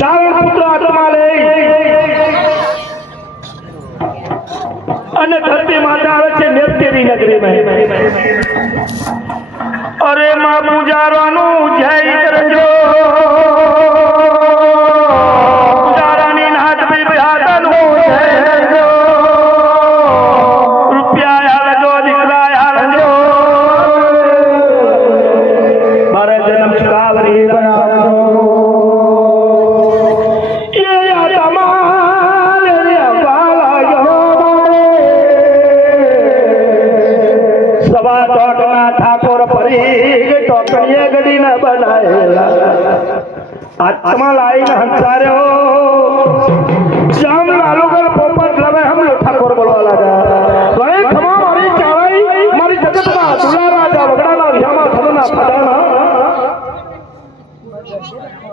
ચાર પુત્ર હાથમાં લઈ અને ધરતી માતા આવે છે નેત્યેરી નગરીમાં. અરે માં પૂજારાનું જય કરજો, પૂજારાની નાથ વિદ્યાતાનું જય કરજો, રૂપિયા આલજો, દીકરા આલજો, મારા જન્મ ચુકાવરી બનાવજો. સવા ટોકના ઠાકોર પરી ટોકણીએ ગડી ના બનાયેલા આત્મા લાઈને હંસાર્યો જામ લાલુગર પોપટ લવે હમલો ઠાકોર બોલવા લાગ્યા. વળે ખમા મારી ચાવાઈ મારી જગતના દુલા રાજા વગડાના વિહામાં થદના ફડાના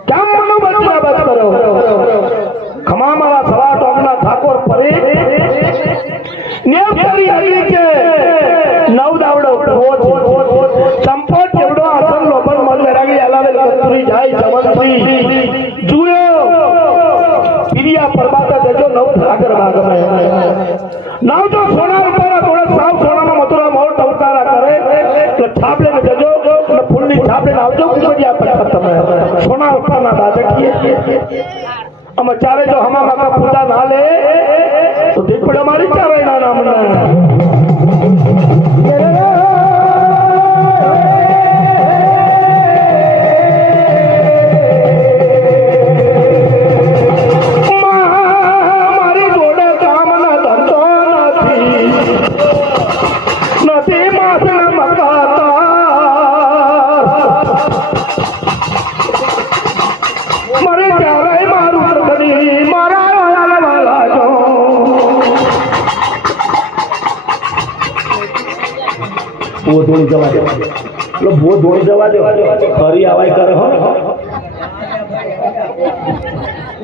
કેમ મનો બચવા બચ કરો. ખમા મારા સવા ટોકના ઠાકોર પરી નેવ કરી હરી કે નવ દાવડો સંપત જેવડો આસન લોભન મન વેરાગી અલાવે કસ્તુરી જાય જમનથી જુયો પીરિયા પરમાતા દેજો નવ સાગર ભાગમે નાવ તો સોના રૂપાના થોડા સાવ સોનાના મથુરા મોર ટવકારા કરે એટલે છાપલે ને જજો અને ફૂલની છાપલે આવજો કુકડિયા પર તમે સોના રૂપાના દાદકીએ અમે ચારે જો હમા માકા પૂજા ના લે તો દીપડા મારી ચારે ના નામના वो दौड़ी जवा दे लो वो दौड़ी जवा दे फरी आवाई करे हो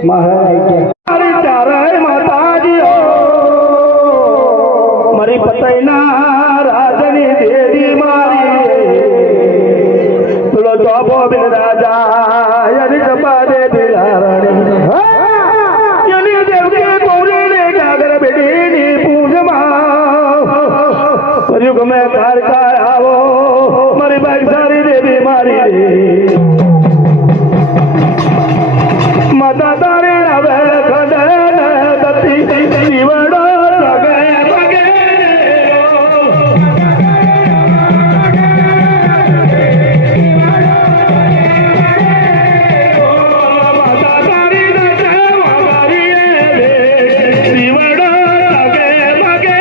मारी चारे माताजी हो मरी पतैना राजनी देवी मारी तुलो जोबो बिन राजा यदि जपा दे बिलारणी यदि देवके गौरी ने गागर बेटी पूजमा युग में कार कार आवो मारी बाग सारी देवी मारी माता तारे आवे खंडन दती जीवड़ो जगे बगे माता तारी दते मारी जीवड़ो जगे बगे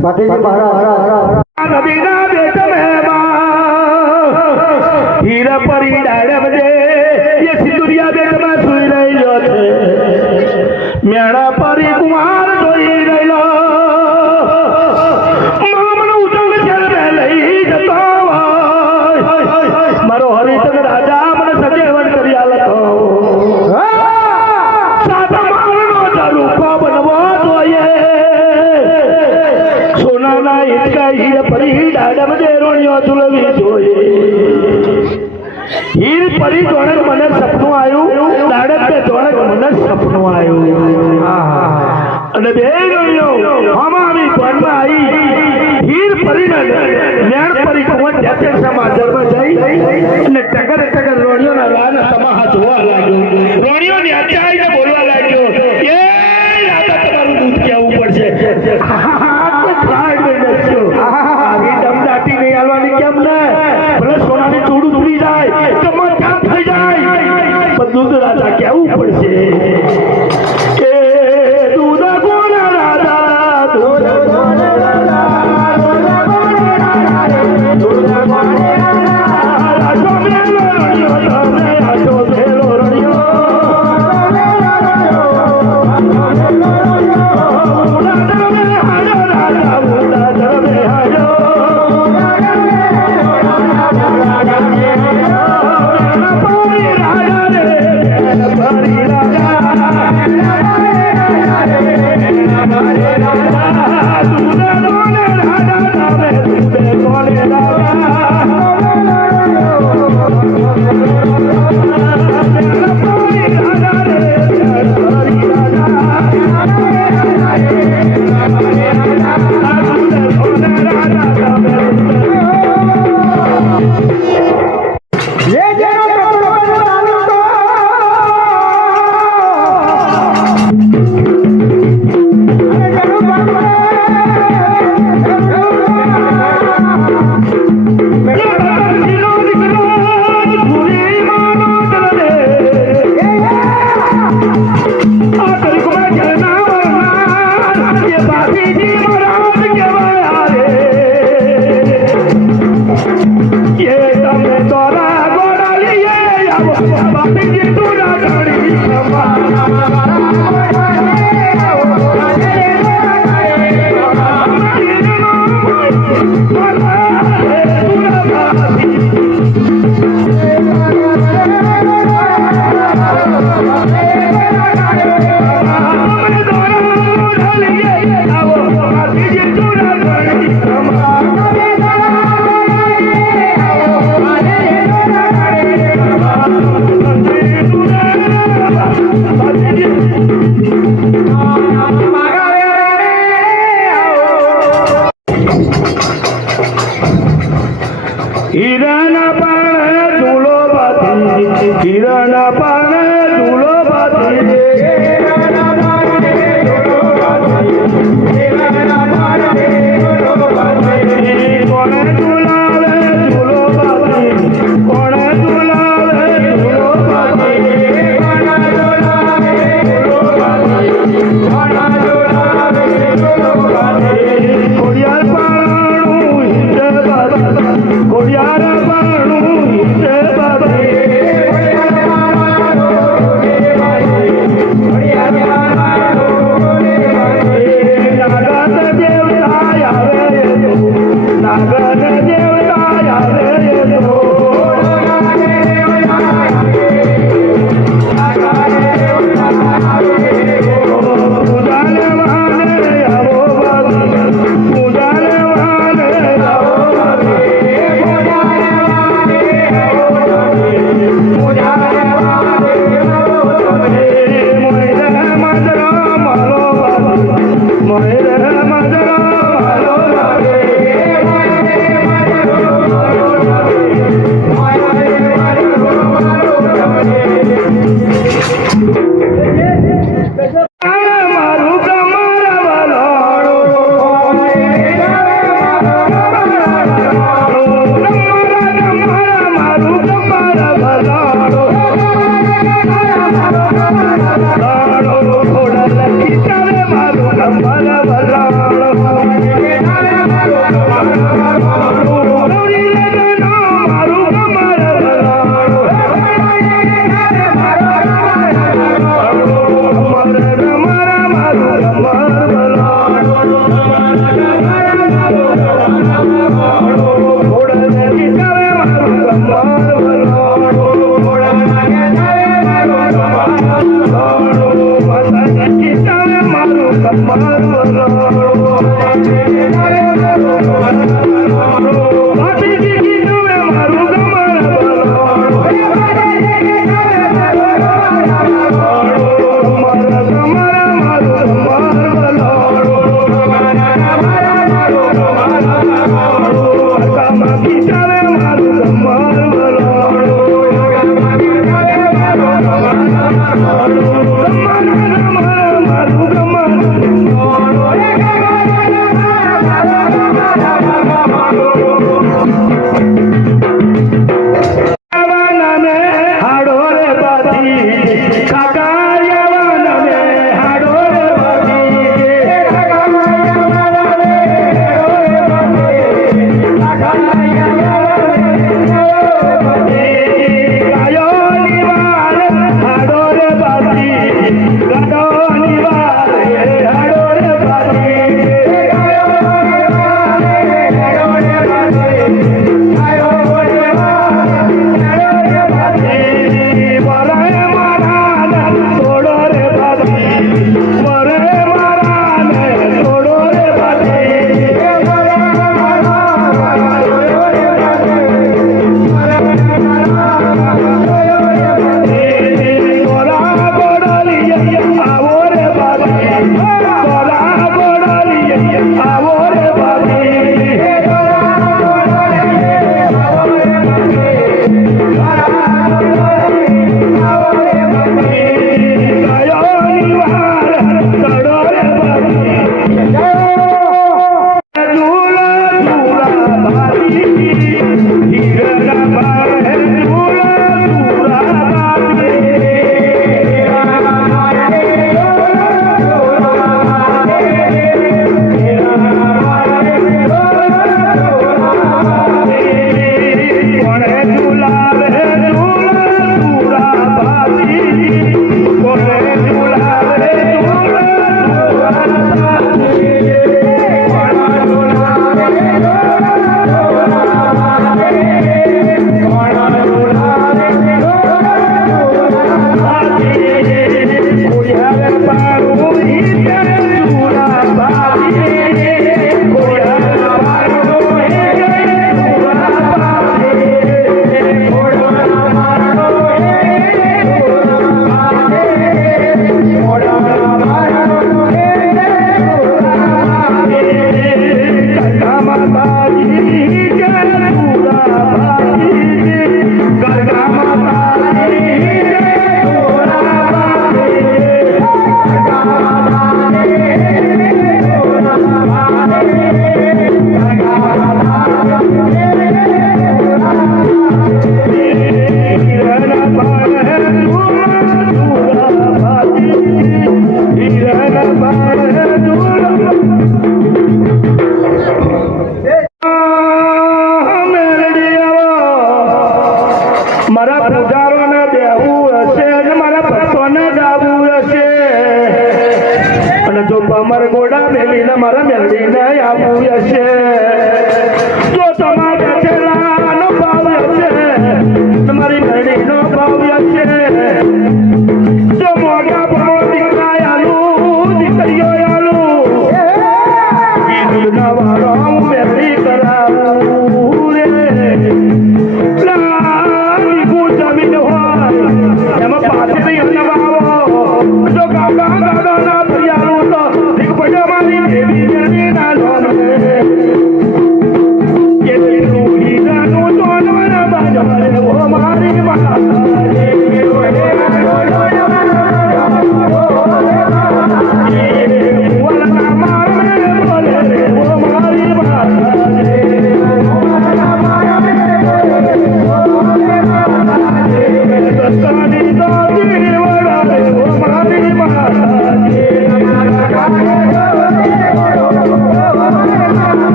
માતાજી મહારાજ નદીના બેટ હીરા પરી ડાળે બજે એ સિંદુરિયા બેટમાં સુઈ રહ્યો છે મેણા પરી કુમાર જોઈ રહ્યો મામનો ઉતંગ છે લઈ જતો મારો હરિચંદ્ર રાજા ઝૂલવી જોઈએ હીર પરી જોડે મને સપનું આવ્યું દાડે તે જોડે મને સપનું આવ્યું અને બે ગયો હમાવી ભણમાં આવી હીર પરીને નેણ પરી કુંવર જાતે સમાચારમાં જઈ અને ટગર ટગર રોડિયોના રાના તમાહા જોવા લાગ્યો રોડિયોની આચાઈને બોલવા લાગ્યો એ રાજા તમારું દૂધ કેવું પડશે આવી દમદાટી નહીં હાલવાની કેમ ને ભલે સોનાની ચૂડું તૂટી જાય કમર કામ થઈ જાય પણ દૂધ રાજા કેવું પડશે એ દૂધ કોણ રાજા દૂધ કોણ રાજા દૂધ કોણ રાજો મેલો રણિયો તમે રાજો મેલો રણિયો Bye. Yeah.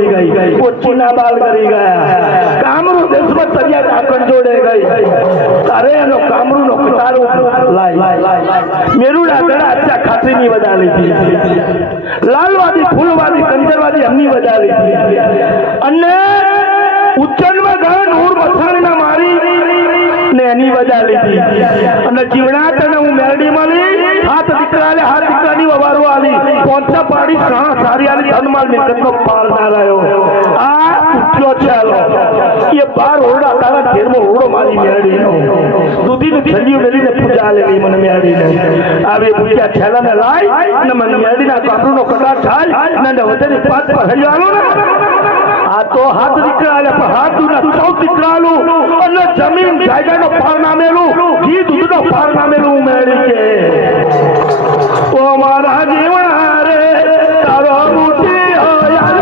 खुली गई, वो चीना बाल करी गया, कामरू देश में तरिया काकड़ जोड़े गई, अरे नो कामरू नो कतारू लाई, मेरू डागड़ा अच्छा खाती नहीं बजा ली थी, लालवादी, फूलवादी, कंजरवादी हमनी बजा ली थी, अन्य उच्चन में गए नूर बसानी ना मारी, ने एनी बजा ली थी, अन्य जीवना तने वो मेरडी माली, हाथ दिक्राली ववारो आली, कौनसा पाड़ी सारी आली धनमाल मिलकत को पाल ना रहे हो, उठ्यो चलो, ये बार ओरडा तारा घेर में ओरडो मारी मेरडी नो, दूधी ने छलियो मेरी ने पूजा ले ली मन मेरडी ने, आवे पूजा छला ने लाई, न मन मेरडी ना कापरू नो कटा छाल, न होते ने पात पर हरियालो ना, आ तो हाथ दिक्राले पर हाथ दूना चौ दिक्रालू, अन्य जमीन जायगा नो पार नामेलू, घी दूध नो पार नामेलू मेरडी के, ओ मारा जीवन रे तारो मुठी हो यार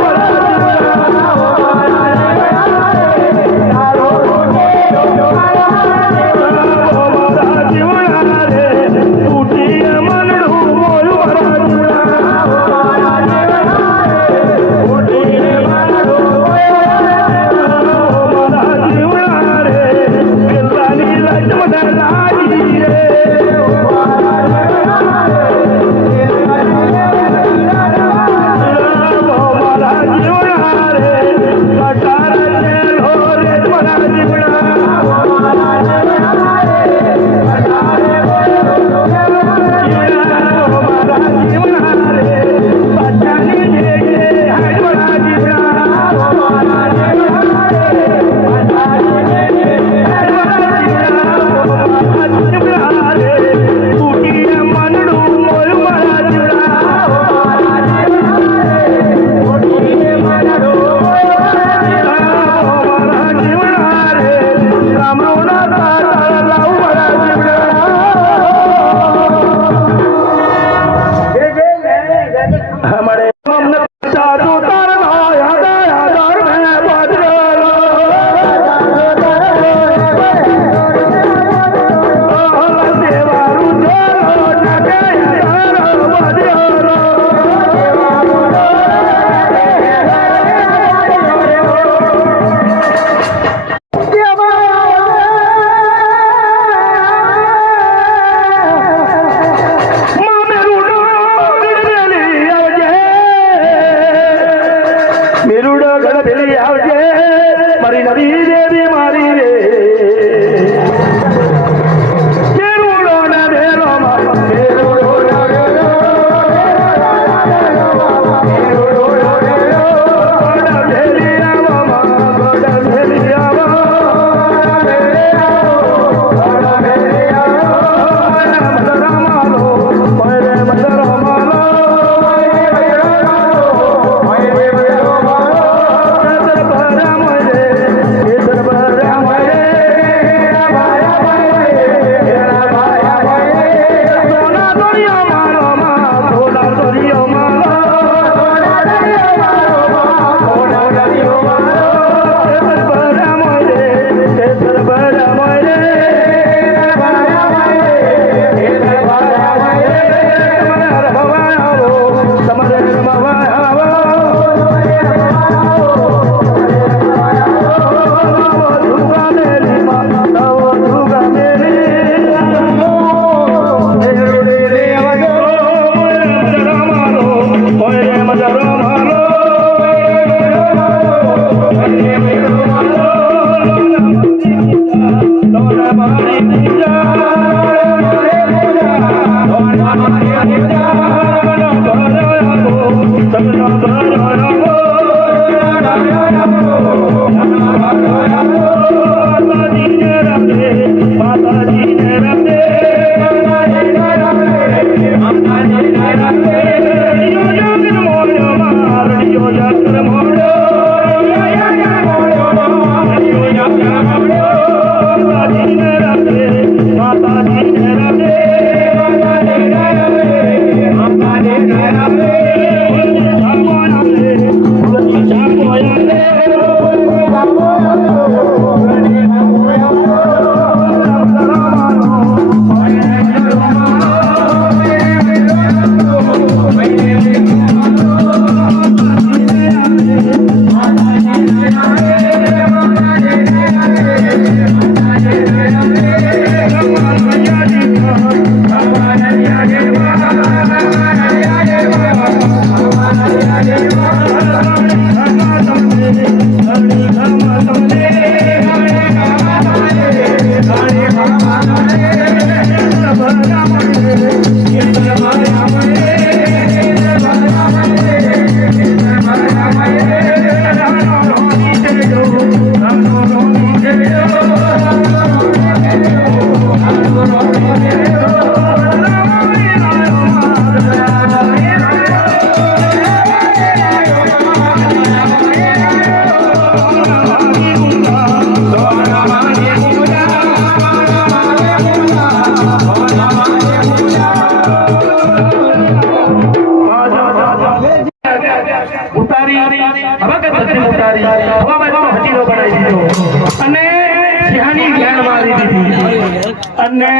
ફેણ મારી દીધી અને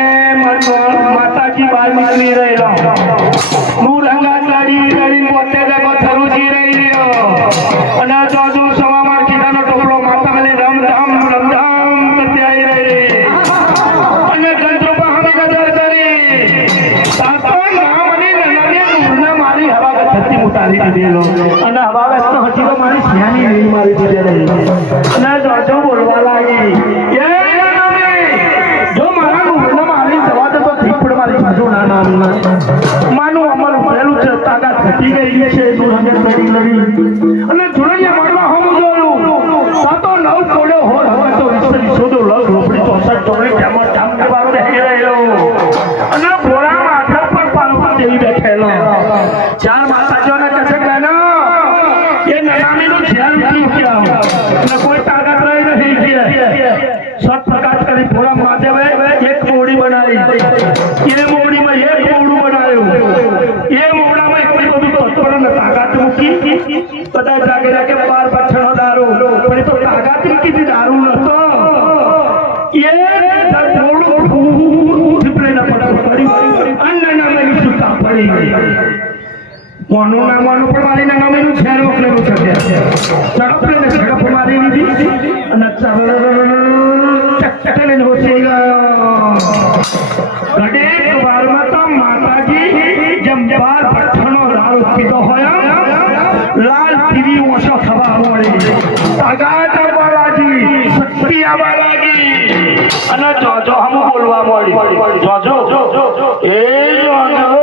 માતાજી બહાર નીકળી રહેલો હું રંગા લડી પોતે જગો થરુજી રહી રહ્યો અને જોજો સવામાં કીધાનો ટોપલો માતા મેલે રમધામ કરતી આવી રહી અને ગંધરૂપા હમે ગદર કરી સાતો નામ અને નનને નૂરને મારી હવા થતી ઉતારી દીધેલો અને હવા વેસનો હજીરો મારી સિયાની રીલ મારી દીધેલી અને જોજો બોલવા લાગી જો મારા નૂરને મારી જવા દે તો ધીપડ મારી પાછો ના માનું અમારું પહેલું છે તાકાત ઘટી ગઈ છે દુરંગે લડી અને ધુરૈયા મારવા હમ જોયું સાતો નવ કોડ્યો હોર હવે તો વિસ્તરી સોદો લગ રોપડી તો અસર ટોરે કેમો ટામ કે બારો બેહી રહ્યો અને ભોળા માથા પર પાલવા દેવી બેઠેલો ચાર માતાજીઓને કહે બેનો એ નનામીનું ઝેર ઉઠી અને કોઈ તાકાત રહી નથી સત પ્રકાશ કરી ભોળા મહાદેવે એક મોડી બનાવી એ મોડીમાં એક મોડું બનાવ્યું એ મોડામાં એટલી બધી તત્પર તાકાત મૂકી બધા જાગે કે 12 પછણો દારૂ પણ તો તાકાત મૂકી થી દારૂ નતો એ મોડું ફૂટલે ન પડી અન્નના મેં સુતા પડી મોનું ના મોનું પણ મારી ના નામેનું છેર ઓકલેનું છે ચડપલે ને ચડપ મારી દીધી અને ચકચકને હોશી ગયો ઘડીક વારમાં તો માતાજી જેમ 12 પઠ્ઠણો દારૂ પીધો હોય લાલ પીવી ઓછો થવા મળી તાકાત બાલાજી શક્તિ આવવા લાગી અને જોજો હમ બોલવા મળી જોજો એ જોજો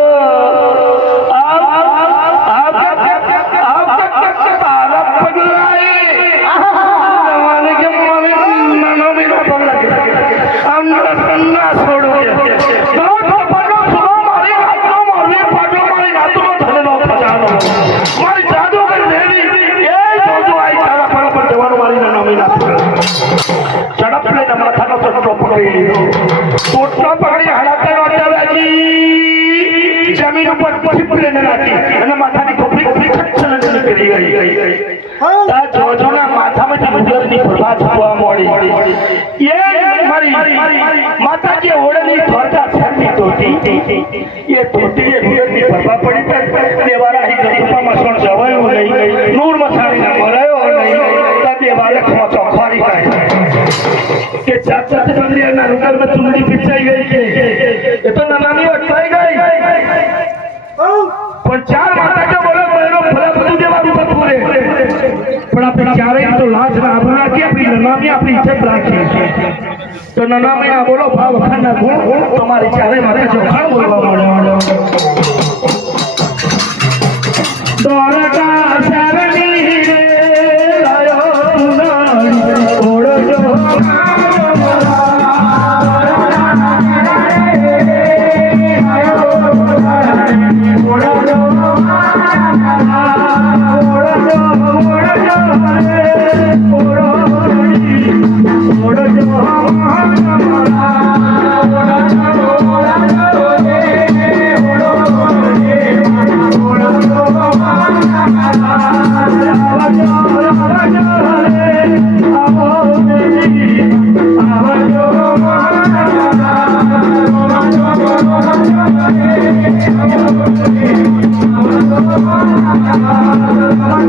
જમીન ઉપર ચીપલે નાખી અને માથાની ખોપરી ખચ્ચલ કરી ગઈ જોજોના માથામાંથી ઉદરની પ્રભા થવા મળી એ મારી માતાજી ઓળની ધ્વજા છાતી તોટી એ તોટી ઉદરની પ્રભા પડી દેવારા હી ગંધરૂપામાં સોણ જવાયું નહીં નૂર મસાણીને મરાયો નહીં દેવારે ખોચો ખોરી કાઢી કે જાત જાત બંદરિયાના રૂગરમાં ચૂંડી પીછાઈ ગઈ છે એ તો નાની અટકાઈ ગઈ પણ ચાર માતા બોલે બહેનો ભલા બધું દેવાનું પૂરે પણ આપણે ચારેય તો લાજ ના આબરૂ રાખી આપણી નનામી આપણી ઇજ્જત રાખી તો નનામી ના બોલો ભાવ વખાણના ગુણ તમારી ચારેય માતા જોખાણ બોલવા મળે દ્વારકા શરણી રે લાયો તુનાળી ઓળજો Thank you.